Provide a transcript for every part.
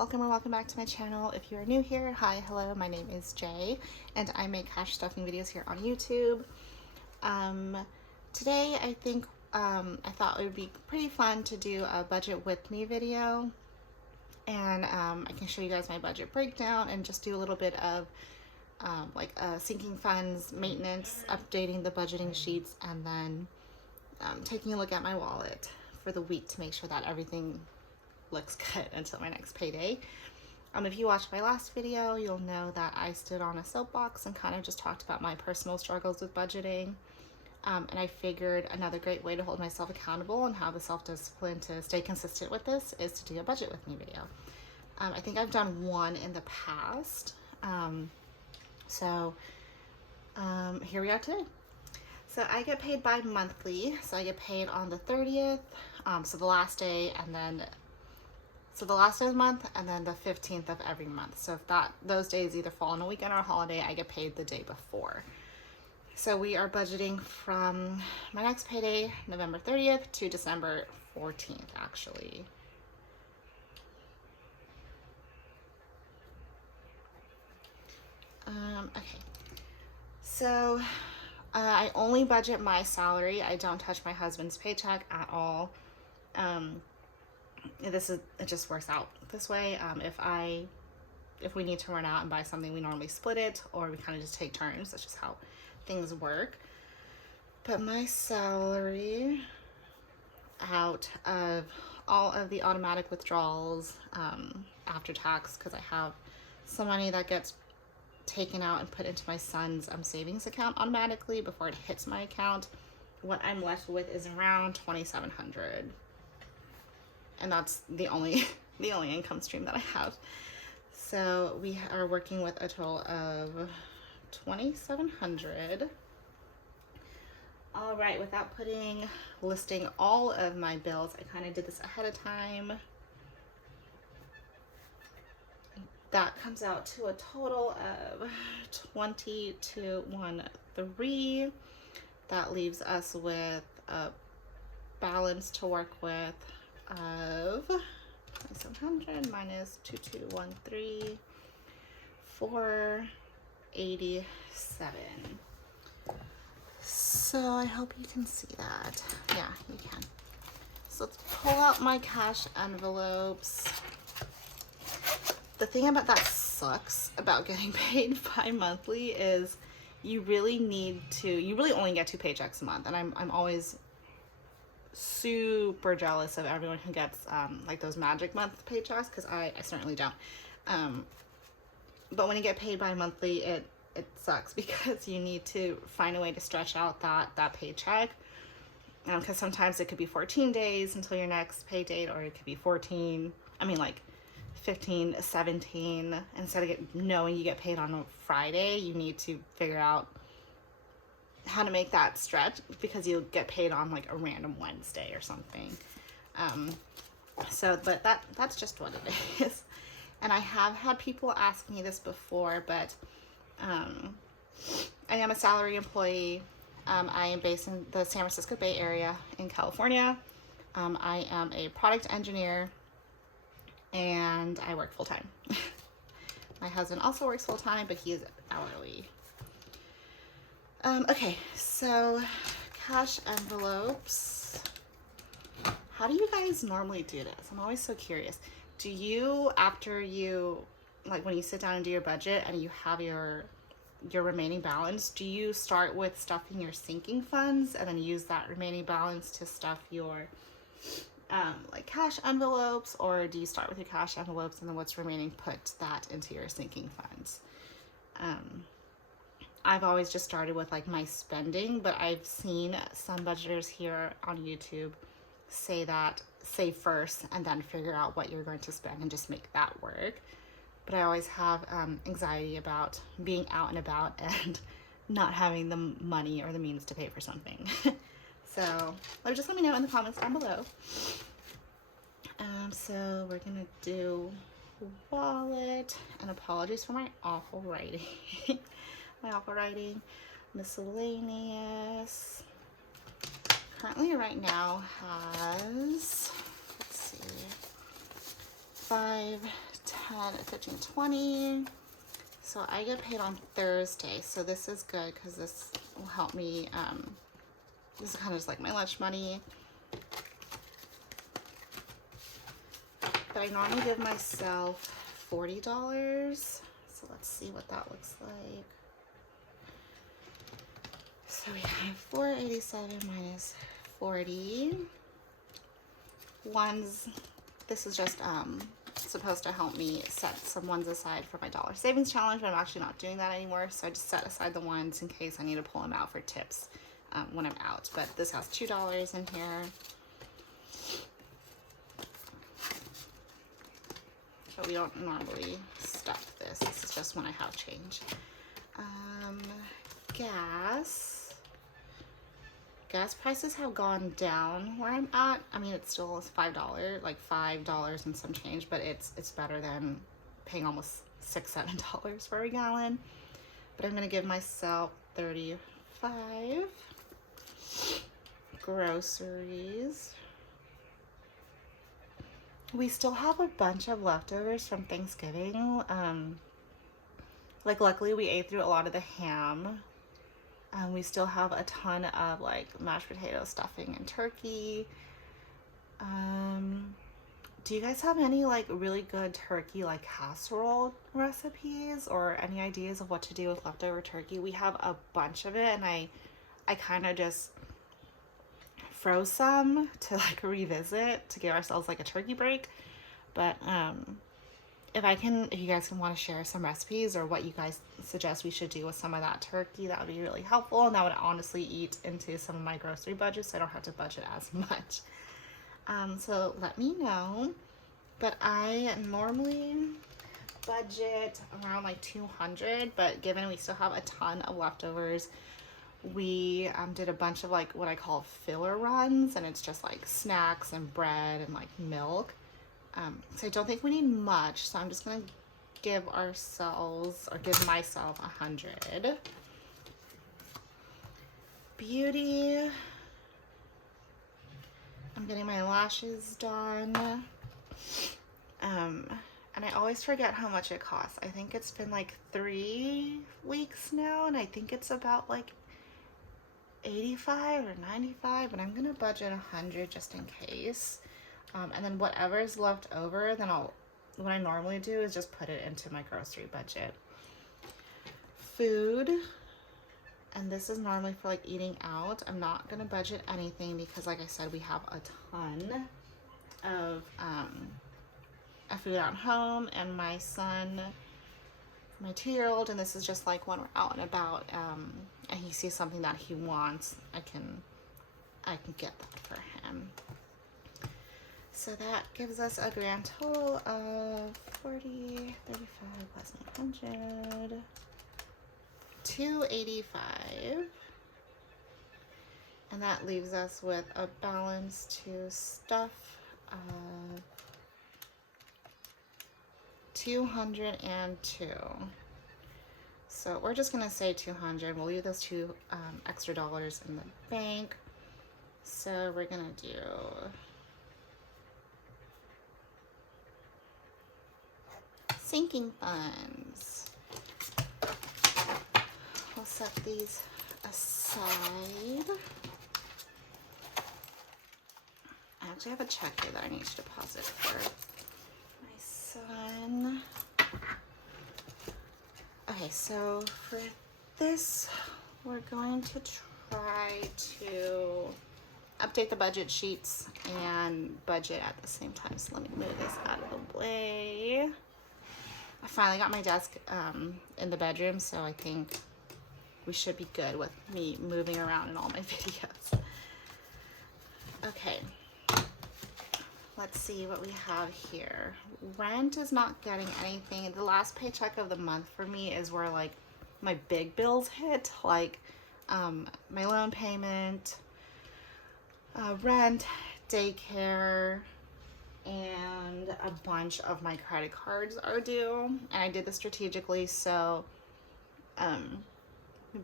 welcome or welcome back to my channel. If you're new here, hi, hello, my name is Jay and I make cash stuffing videos here on YouTube. Today I think I thought it would be pretty fun to do a budget with me video, and I can show you guys my budget breakdown and just do a little bit of sinking funds, maintenance, updating the budgeting sheets, and then taking a look at my wallet for the week to make sure that everything looks good until my next payday. If you watched my last video, you'll know that I stood on a soapbox and kind of just talked about my personal struggles with budgeting. And I figured another great way to hold myself accountable and have the self-discipline to stay consistent with this is to do a budget with me video. I think I've done one in the past. Here we are today. So I get paid bi-monthly. So I get paid on the 30th, so the last day, and then the last day of the month, and then the 15th of every month. So if those days either fall on a weekend or a holiday, I get paid the day before. So we are budgeting from my next payday, November 30th, to December 14th, actually. Okay. So I only budget my salary. I don't touch my husband's paycheck at all. It just works out this way. If we need to run out and buy something, we normally split it, or we kind of just take turns. That's just how things work. But my salary, out of all of the automatic withdrawals after tax, because I have some money that gets taken out and put into my son's savings account automatically before it hits my account, what I'm left with is around $2,700. And that's the only income stream that I have. So we are working with a total of $2,700. All right, without listing all of my bills, I kind of did this ahead of time. That comes out to a total of $22,113. That leaves us with a balance to work with of 2,700 minus 2,213, 487. So I hope you can see that. Yeah, you can. So let's pull out my cash envelopes. The thing about that sucks about getting paid bi-monthly is you really only get 2 paychecks a month, and I'm always super jealous of everyone who gets like those magic month paychecks, because I certainly don't. But when you get paid bi-monthly, it sucks because you need to find a way to stretch out that paycheck, because sometimes it could be 14 days until your next pay date, or it could be 15, 17. Instead of knowing you get paid on a Friday, you need to figure out how to make that stretch, because you'll get paid on like a random Wednesday or something. But that's just what it is. And I have had people ask me this before, but I am a salary employee. I am based in the San Francisco Bay Area in California. I am a product engineer, and I work full-time. My husband also works full-time, but he is hourly. Okay, so cash envelopes. How do you guys normally do this? I'm always so curious. Do you, after you, like when you sit down and do your budget and you have your remaining balance, do you start with stuffing your sinking funds and then use that remaining balance to stuff your like cash envelopes, or do you start with your cash envelopes and then what's remaining put that into your sinking funds? I've always just started with like my spending, but I've seen some budgeters here on YouTube say that save first and then figure out what you're going to spend and just make that work. But I always have anxiety about being out and about and not having the money or the means to pay for something. So just let me know in the comments down below. So we're gonna do wallet, and apologies for my awful writing. Miscellaneous. Currently right now has, let's see, 5, 10, 15, 20. So I get paid on Thursday. So this is good because this will help me. This is kind of just like my lunch money. But I normally give myself $40. So let's see what that looks like. So we have 487 minus 40. Ones, this is just supposed to help me set some ones aside for my dollar savings challenge, but I'm actually not doing that anymore. So I just set aside the ones in case I need to pull them out for tips when I'm out. But this has $2 in here. But we don't normally stuff this. This is just when I have change. Gas prices have gone down where I'm at. I mean, it still is $5, like $5 and some change, but it's better than paying almost $6-7 for a gallon. But I'm gonna give myself 35. Groceries. We still have a bunch of leftovers from Thanksgiving. Like luckily we ate through a lot of the ham. We still have a ton of like mashed potato stuffing and turkey. Do you guys have any like really good turkey like casserole recipes or any ideas of what to do with leftover turkey? We have a bunch of it, and I kind of just froze some to like revisit to give ourselves like a turkey break. But if you guys can want to share some recipes or what you guys suggest we should do with some of that turkey, that would be really helpful, and that would honestly eat into some of my grocery budget, so I don't have to budget as much. So let me know. But I normally budget around like 200, but given we still have a ton of leftovers, we did a bunch of like what I call filler runs, and it's just like snacks and bread and like milk. So I don't think we need much, so I'm just gonna give myself 100. Beauty. I'm getting my lashes done. And I always forget how much it costs. I think it's been like 3 weeks now, and I think it's about like 85 or 95, but I'm gonna budget 100 just in case. And then whatever's left over, then what I normally do is just put it into my grocery budget. Food, and this is normally for like eating out. I'm not gonna budget anything because like I said, we have a ton of food at home, and my son, my 2-year-old, and this is just like when we're out and about, and he sees something that he wants, I can get that for him. So that gives us a grand total of 40, 35 plus 100, 285. And that leaves us with a balance to stuff of 202. So we're just gonna say 200. We'll leave those $2 extra in the bank. So we're gonna do sinking funds. We'll set these aside. I actually have a check here that I need to deposit for my son. Okay, so for this, we're going to try to update the budget sheets and budget at the same time. So let me move this out of the way. I finally got my desk in the bedroom, so I think we should be good with me moving around in all my videos. Okay, let's see what we have here. Rent is not getting anything. The last paycheck of the month for me is where like my big bills hit, like my loan payment, rent, daycare, and a bunch of my credit cards are due. And I did this strategically, so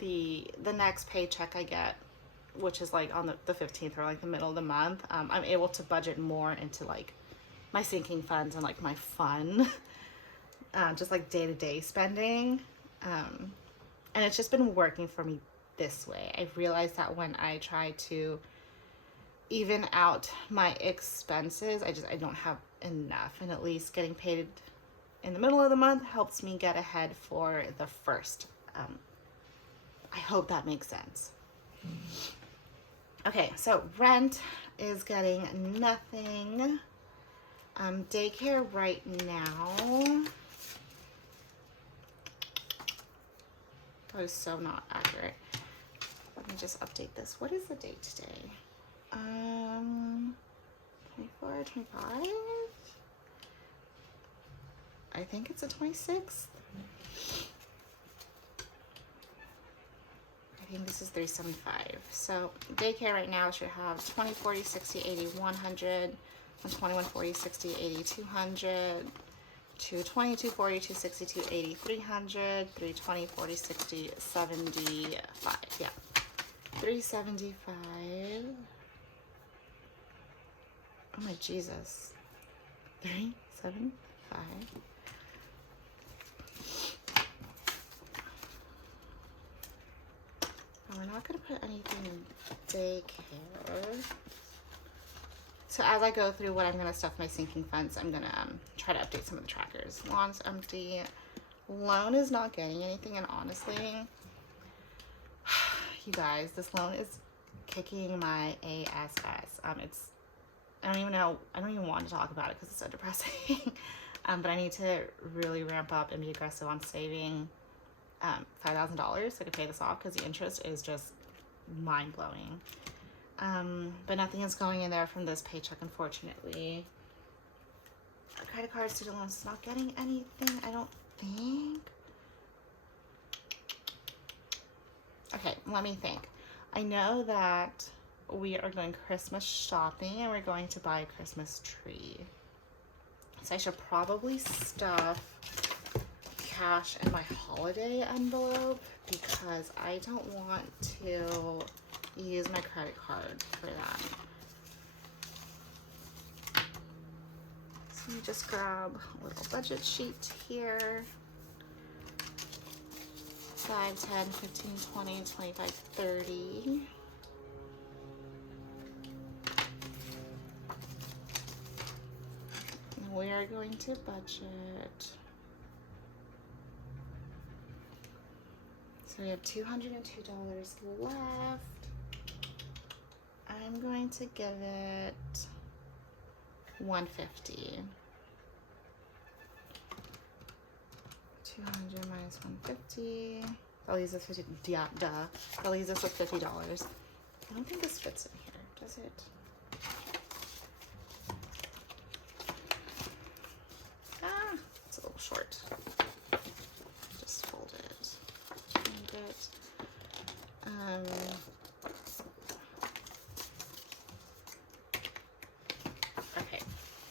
the next paycheck I get, which is like on the 15th or like the middle of the month, I'm able to budget more into like my sinking funds and like my fun. just like day-to-day spending. And it's just been working for me this way. I've realized that when I try to even out my expenses, I don't have enough, and at least getting paid in the middle of the month helps me get ahead for the first. I hope that makes sense. Okay, so rent is getting nothing. Daycare right now. That is so not accurate. Let me just update this. What is the date today? 24, 25? I think it's the 26th. I think this is 375. So daycare right now should have 20, 40, 60, 80, 100, 121, 40, 60, 80, 200, 220, 240, 260, 280, 300, 320, 40, 60, 75. Yeah. 375. Oh my Jesus. 375. We're not going to put anything in daycare. So as I go through what I'm going to stuff my sinking funds, I'm going to try to update some of the trackers. Lawn's empty. Loan is not getting anything, and honestly, you guys, this loan is kicking my ass. I don't even want to talk about it because it's so depressing. But I need to really ramp up and be aggressive on saving $5,000 so I can pay this off, because the interest is just mind-blowing. But nothing is going in there from this paycheck, unfortunately. Credit card, student loans is not getting anything, I don't think. Okay, let me think. I know that we are going Christmas shopping and we're going to buy a Christmas tree. So I should probably stuff cash in my holiday envelope, because I don't want to use my credit card for that. So you just grab a little budget sheet here. 5, 10, 15, 20, 25, 30. And we are going to budget. So we have $202 left. I'm going to give it $150. 200 minus 150. That leaves us 50. Yeah, duh. That leaves us with $50. I don't think this fits in here, does it? Ah, it's a little short. Just fold it. Fold it. Okay.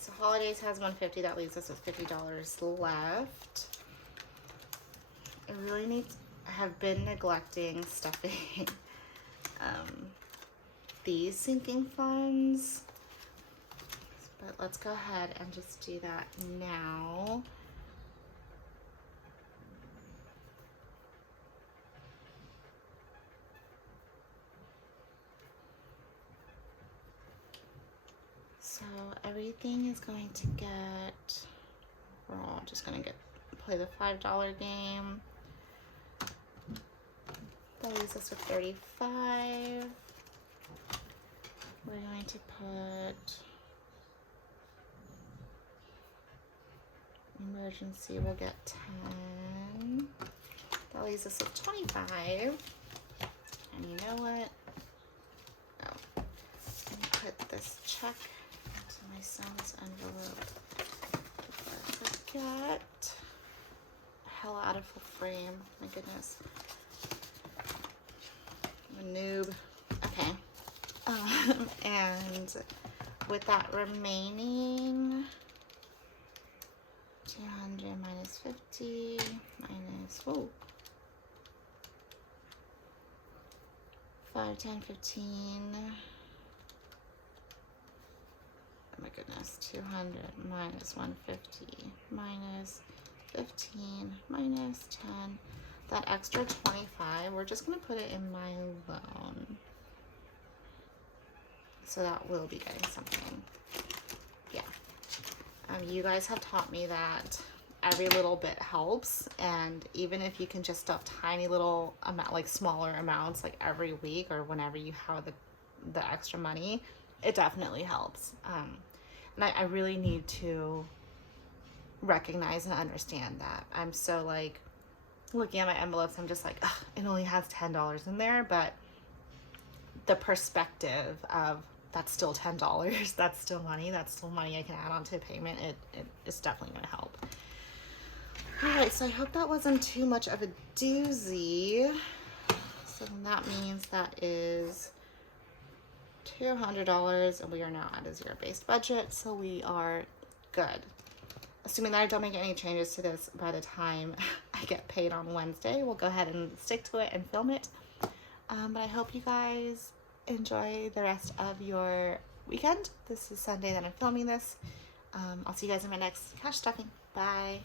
So holidays has 150. That leaves us with $50 left. I really have been neglecting stuffing these sinking funds, but let's go ahead and just do that now. So everything is going to get, we're all just going to play the $5 game. That leaves us with 35. We're going to put emergency, we'll get 10. That leaves us with 25. And you know what? Oh, let me put this check to my son's envelope before I forget. Hell out of full frame, my goodness. I'm a noob. Okay. And with that remaining 200 minus 50 minus 5, 10, 15. Oh my goodness. 200 minus 150 minus 15 minus 10. That extra 25, we're just gonna put it in my loan. So that will be getting something. Yeah. You guys have taught me that every little bit helps, and even if you can just stuff tiny little amount, like smaller amounts, like every week or whenever you have the extra money, it definitely helps. And I really need to recognize and understand that. I'm so like looking at my envelopes, I'm just like, ugh, it only has $10 in there, but the perspective of that's still $10, that's still money I can add on to a payment, it is definitely going to help. All right, so I hope that wasn't too much of a doozy. So then that means that is $200, and we are now at a zero-based budget, so we are good. Assuming that I don't make any changes to this by the time I get paid on Wednesday, we'll go ahead and stick to it and film it. But I hope you guys enjoy the rest of your weekend. This is Sunday that I'm filming this. I'll see you guys in my next cash stuffing. Bye.